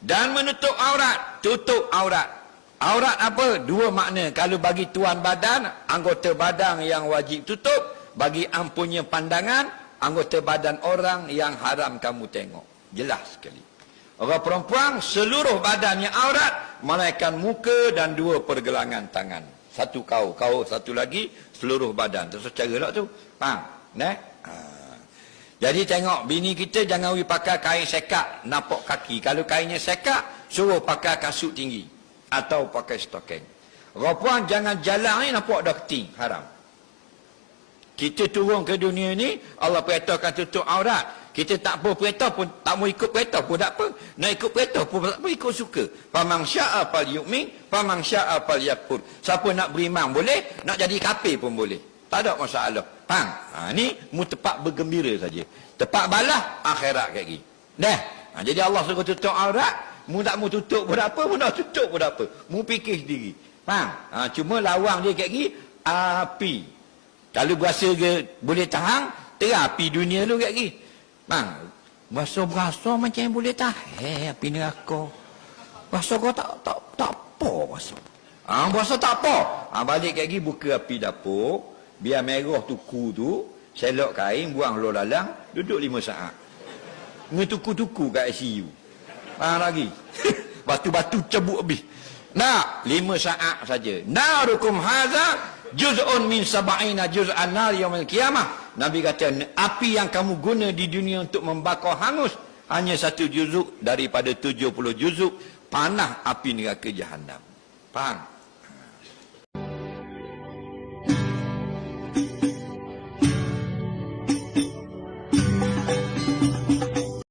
Dan menutup aurat. Tutup aurat. Aurat apa? Dua makna. Kalau bagi tuan badan, anggota badan yang wajib tutup. Bagi ampunnya pandangan, anggota badan orang yang haram kamu tengok. Jelas sekali. Orang perempuan, seluruh badannya aurat, malaikat muka dan dua pergelangan tangan. Satu kau, kau satu lagi, seluruh badan. Terus cara lah tu. Faham? Nah? Ha. Jadi tengok, bini kita jangan pergi pakai kain sekak, napok kaki. Kalau kainnya sekak, suruh pakai kasut tinggi. Atau pakai stocking. Orang puan jangan jalan ni nampak dah keting. Haram. Kita turun ke dunia ni, Allah perintahkan tutup aurat. Kita tak apa perintah pun, tak mau ikut perintah pun tak apa. Nak ikut perintah pun tak apa, ikut suka. Famang sya'a fal yu'min, famang sya'a fal yakfur. Siapa nak beriman boleh, nak jadi kafir pun boleh. Tak ada masalah. Faham? Ha, ni mu tempat bergembira saja. Tempat balah, akhirat kayak gini. Dah. Ha, jadi Allah suruh tutup aurat, mu tak mu tutup pun apa, mu nak tutup pun apa. Mu fikir sendiri. Faham? Ha, cuma lawang dia kayak gini, api. Kalau berasa ke boleh tahan, terapi dunia lu kayak gini. Bang, berasa-berasa macam yang boleh tahan eh, api neraka. Berasa kau tak tak tak apa berasa. Ah, berasa tak apa. Ah, balik kayak gini buka api dapur, biar merah tuku tu, selok kain, buang lo lalang, duduk lima saat. Ngetuku-tuku kat ICU. Ah lagi. Batu-batu cabuk habis. Nah, lima saat saja. Narukum haza juz'un min sab'ina juz'an nar yaumil qiyamah. Nabi kata, api yang kamu guna di dunia untuk membakar hangus hanya satu juzuk daripada 70 juzuk panah api neraka jahanam. Faham? thank you